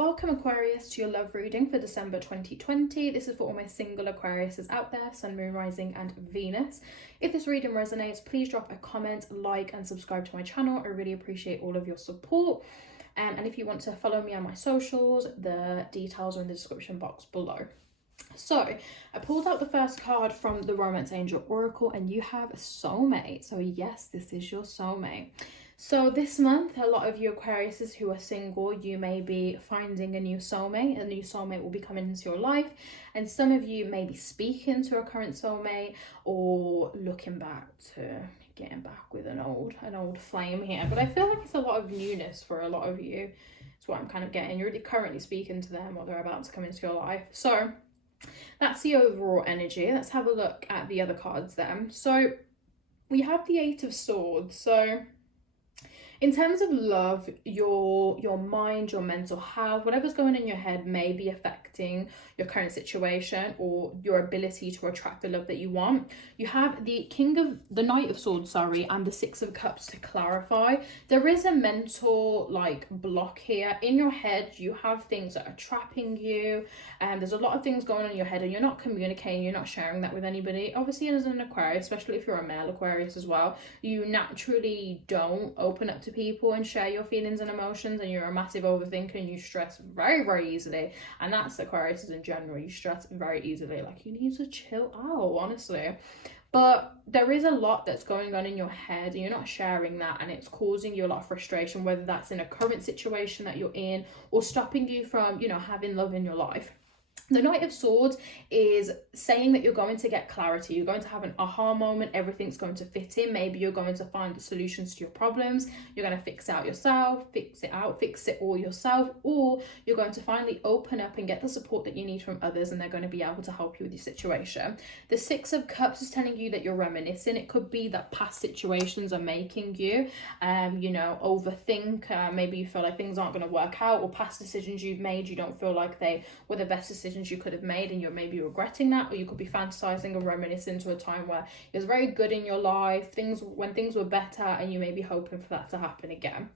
Welcome Aquarius to your love reading for December 2020. This is for all my single Aquariuses out there, Sun, Moon, Rising and Venus. If this reading resonates, please drop a comment, like and subscribe to my channel. I really appreciate all of your support. And if you want to follow me on my socials, the details are in the description box below. So I pulled out the first card from the Romance Angel Oracle and you have a soulmate. So yes, this is your soulmate. So this month, a lot of you Aquariuses who are single, you may be finding a new soulmate. A new soulmate will be coming into your life. And some of you may be speaking to a current soulmate or looking back to getting back with an old flame here. But I feel like it's a lot of newness for a lot of you. It's what I'm kind of getting. You're currently speaking to them or they're about to come into your life. So that's the overall energy. Let's have a look at the other cards then. So we have the Eight of Swords. So in terms of love, your mind, your mental health, whatever's going on in your head may be affecting your current situation or your ability to attract the love that you want. You have the Knight of Swords, and the Six of Cups to clarify. There is a mental block here. In your head, you have things that are trapping you, and there's a lot of things going on in your head and you're not communicating, you're not sharing that with anybody. Obviously, as an Aquarius, especially if you're a male Aquarius as well, you naturally don't open up to people and share your feelings and emotions, and you're a massive overthinker and you stress very, very easily. And that's Aquarius in general, you stress very easily. Like, you need to chill out, honestly. But there is a lot that's going on in your head and you're not sharing that, and it's causing you a lot of frustration, whether that's in a current situation that you're in or stopping you from, having love in your life. The Knight of Swords is saying that you're going to get clarity. You're going to have an aha moment. Everything's going to fit in. Maybe you're going to find the solutions to your problems. You're going to fix it all yourself. Or you're going to finally open up and get the support that you need from others, and they're going to be able to help you with your situation. The Six of Cups is telling you that you're reminiscing. It could be that past situations are making you, overthink. Maybe you feel like things aren't going to work out, or past decisions you've made, you don't feel like they were the best decisions you could have made and you're maybe regretting that. Or you could be fantasizing or reminiscing to a time where it was very good in your life, when things were better, and you may be hoping for that to happen again.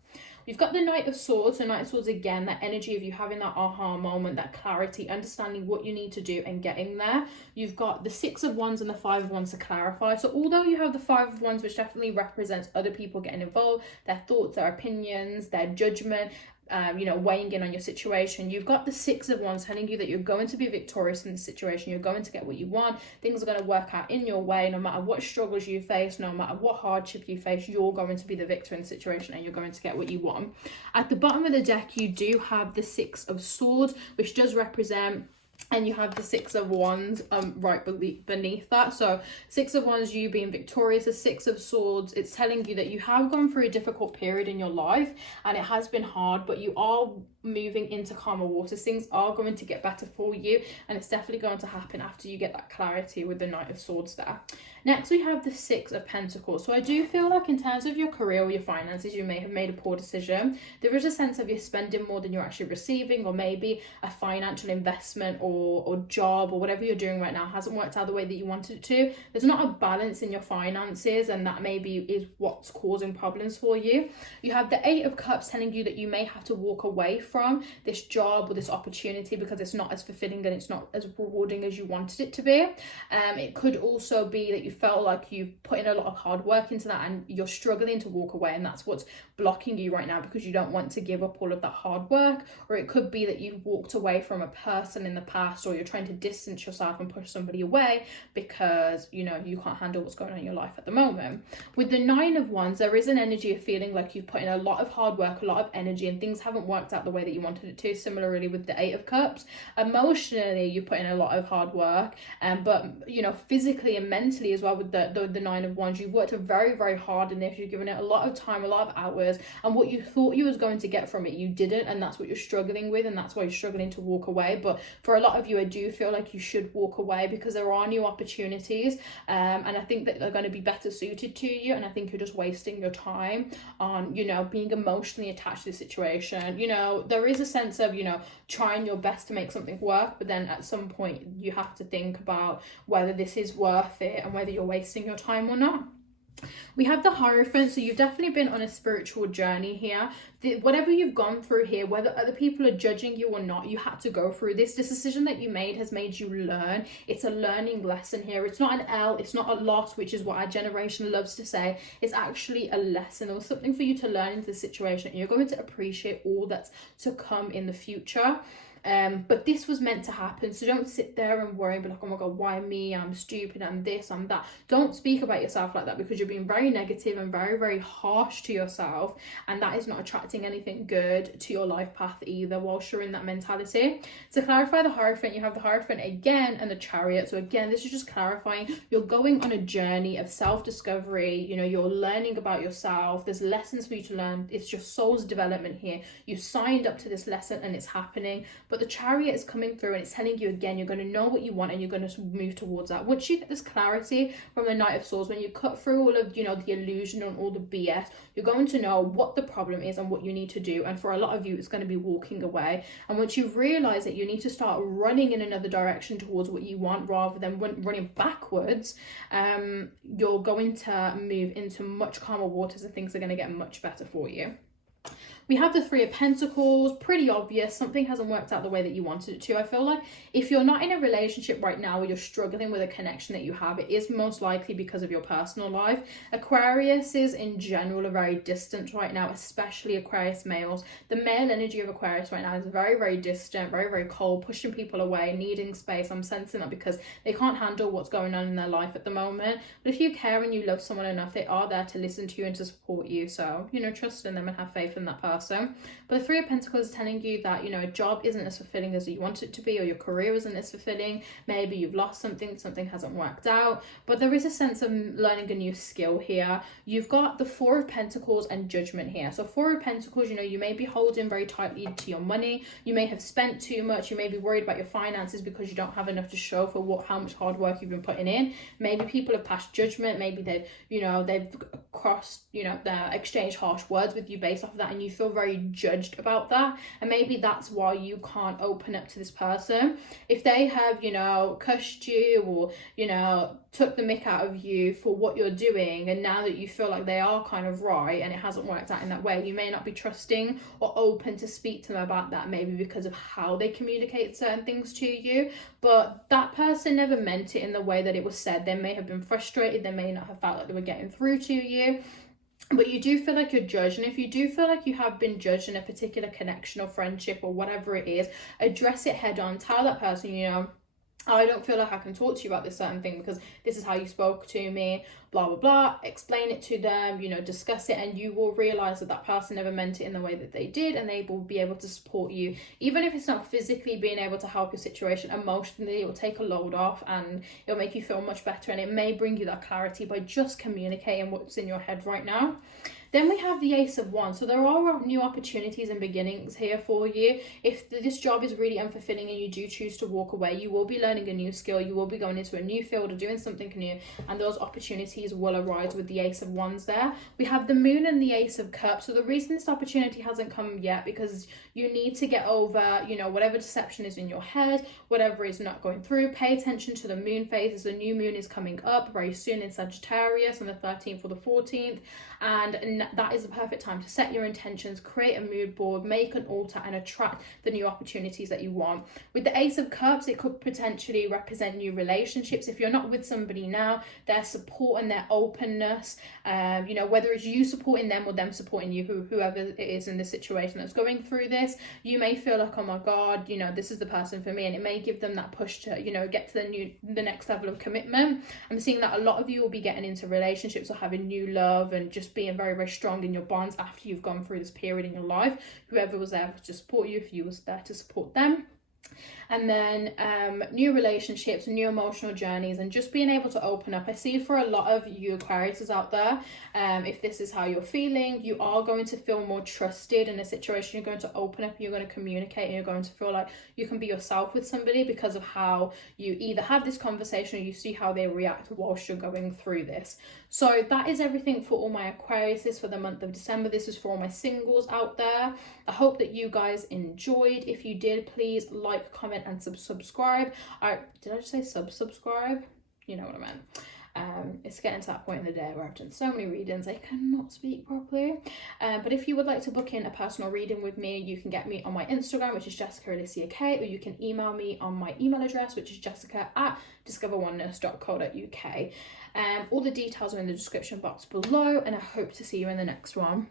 We've got the Knight of Swords. The Knight of Swords, again, that energy of you having that aha moment, that clarity, understanding what you need to do and getting there. You've got the Six of Wands and the Five of Wands to clarify. So although you have the Five of Wands, which definitely represents other people getting involved, their thoughts, their opinions, their judgment, weighing in on your situation, you've got the Six of Wands telling you that you're going to be victorious in the situation. You're going to get what you want. Things are going to work out in your way. No matter what struggles you face, no matter what hardship you face, you're going to be the victor in the situation and you're going to get what you want. At the bottom of the deck, you do have the Six of Swords, which does represent, and you have the Six of Wands right beneath that. So Six of Wands, you being victorious. The Six of Swords, it's telling you that you have gone through a difficult period in your life and it has been hard, but you are moving into calmer waters. Things are going to get better for you, and it's definitely going to happen after you get that clarity with the Knight of Swords there. Next, we have the Six of Pentacles. So I do feel like in terms of your career or your finances, you may have made a poor decision. There is a sense of you're spending more than you're actually receiving, or maybe a financial investment or job or whatever you're doing right now hasn't worked out the way that you wanted it to. There's not a balance in your finances, and that maybe is what's causing problems for you. You have the Eight of Cups telling you that you may have to walk away from this job or this opportunity because it's not as fulfilling and it's not as rewarding as you wanted it to be. It could also be that you felt like you've put in a lot of hard work into that and you're struggling to walk away, and that's what's blocking you right now because you don't want to give up all of that hard work. Or it could be that you've walked away from a person in the past, or you're trying to distance yourself and push somebody away because you can't handle what's going on in your life at the moment. With the Nine of Wands, there is an energy of feeling like you've put in a lot of hard work, a lot of energy, and things haven't worked out the way that you wanted it to. Similarly with the Eight of Cups, emotionally you put in a lot of hard work, but physically and mentally as well with the Nine of Wands, you've worked very, very hard in this. You've given it a lot of time, a lot of hours, and what you thought you was going to get from it, you didn't, and that's what you're struggling with, and that's why you're struggling to walk away. But for a lot of you, I do feel like you should walk away because there are new opportunities, and I think that they're going to be better suited to you, and I think you're just wasting your time on being emotionally attached to the situation. There is a sense of trying your best to make something work, but then at some point you have to think about whether this is worth it and whether you're wasting your time or not. We have the Hierophant, so you've definitely been on a spiritual journey here. Whatever you've gone through here, whether other people are judging you or not, you had to go through this. This decision that you made has made you learn. It's a learning lesson here. It's not an L, it's not a loss, which is what our generation loves to say. It's actually a lesson or something for you to learn into the situation, and you're going to appreciate all that's to come in the future. But this was meant to happen, so don't sit there and worry and be like, oh my god, why me, I'm stupid, I'm this, I'm that. Don't speak about yourself like that, because you're being very negative and very, very harsh to yourself, and that is not attracting anything good to your life path either whilst you're in that mentality. To clarify the Hierophant, you have the Hierophant again and the Chariot. So again, this is just clarifying you're going on a journey of self-discovery. You know, you're learning about yourself, there's lessons for you to learn. It's your soul's development here. You signed up to this lesson and it's happening. But the Chariot is coming through and it's telling you again, you're going to know what you want and you're going to move towards that. Once you get this clarity from the Knight of Swords, when you cut through all of, you know, the illusion and all the BS, you're going to know what the problem is and what you need to do. And for a lot of you, it's going to be walking away. And once you've realized that, you need to start running in another direction towards what you want rather than running backwards. You're going to move into much calmer waters and things are going to get much better for you. We have the Three of Pentacles, pretty obvious. Something hasn't worked out the way that you wanted it to. I feel like if you're not in a relationship right now or you're struggling with a connection that you have, it is most likely because of your personal life. Aquariuses in general are very distant right now, especially Aquarius males. The male energy of Aquarius right now is very, very distant, very, very cold, pushing people away, needing space. I'm sensing that because they can't handle what's going on in their life at the moment. But if you care and you love someone enough, they are there to listen to you and to support you. So, you know, trust in them and have faith in that person. But the Three of Pentacles is telling you that, you know, a job isn't as fulfilling as you want it to be, or your career isn't as fulfilling. Maybe you've lost something, something hasn't worked out, but there is a sense of learning a new skill here. You've got the Four of Pentacles and Judgment here. So Four of Pentacles, you know, you may be holding very tightly to your money. You may have spent too much. You may be worried about your finances because you don't have enough to show for how much hard work you've been putting in. Maybe people have passed judgment. Maybe they've, you know, they've crossed, you know, they're exchanged harsh words with you based off of that, and you feel very judged about that. And maybe that's why you can't open up to this person. If they have, you know, cussed you or, you know, took the mick out of you for what you're doing, and now that you feel like they are kind of right and it hasn't worked out in that way, you may not be trusting or open to speak to them about that, maybe because of how they communicate certain things to you. But that person never meant it in the way that it was said. They may have been frustrated, they may not have felt like they were getting through to you, but you do feel like you're judged. And if you do feel like you have been judged in a particular connection or friendship or whatever it is, address it head on. Tell that person, you know, I don't feel like I can talk to you about this certain thing because this is how you spoke to me, blah, blah, blah. Explain it to them, you know, discuss it, and you will realize that that person never meant it in the way that they did, and they will be able to support you. Even if it's not physically being able to help your situation, emotionally, it will take a load off and it'll make you feel much better, and it may bring you that clarity by just communicating what's in your head right now. Then we have the Ace of Wands. So there are new opportunities and beginnings here for you. If this job is really unfulfilling and you do choose to walk away, you will be learning a new skill. You will be going into a new field or doing something new, and those opportunities will arise with the Ace of Wands there. We have the Moon and the Ace of Cups. So the reason this opportunity hasn't come yet, because you need to get over, you know, whatever deception is in your head, whatever is not going through. Pay attention to the moon phases. The new moon is coming up very soon in Sagittarius on the 13th or the 14th. And that is the perfect time to set your intentions, create a mood board, make an altar, and attract the new opportunities that you want. With the Ace of Cups, it could potentially represent new relationships. If you're not with somebody now, their support and their openness, you know, whether it's you supporting them or them supporting you, whoever it is in the situation that's going through this, you may feel like, oh my God, you know, this is the person for me, and it may give them that push to, you know, get to the next level of commitment. I'm seeing that a lot of you will be getting into relationships or having new love and just being very, very strong in your bonds after you've gone through this period in your life. Whoever was there to support you, if you was there to support them. And then new relationships, new emotional journeys, and just being able to open up. I see for a lot of you Aquariuses out there, if this is how you're feeling, you are going to feel more trusted in a situation. You're going to open up, you're going to communicate, and you're going to feel like you can be yourself with somebody because of how you either have this conversation or you see how they react whilst you're going through this. So that is everything for all my Aquariuses for the month of December. This is for all my singles out there. I hope that you guys enjoyed. If you did, please like, comment, and subscribe. Did I just say subscribe? You know what I meant. It's getting to that point in the day where I've done so many readings I cannot speak properly. But if you would like to book in a personal reading with me, you can get me on my Instagram, which is JessicaAlyciaK, or you can email me on my email address, which is jessica@discoveroneness.co.uk. All the details are in the description box below, and I hope to see you in the next one.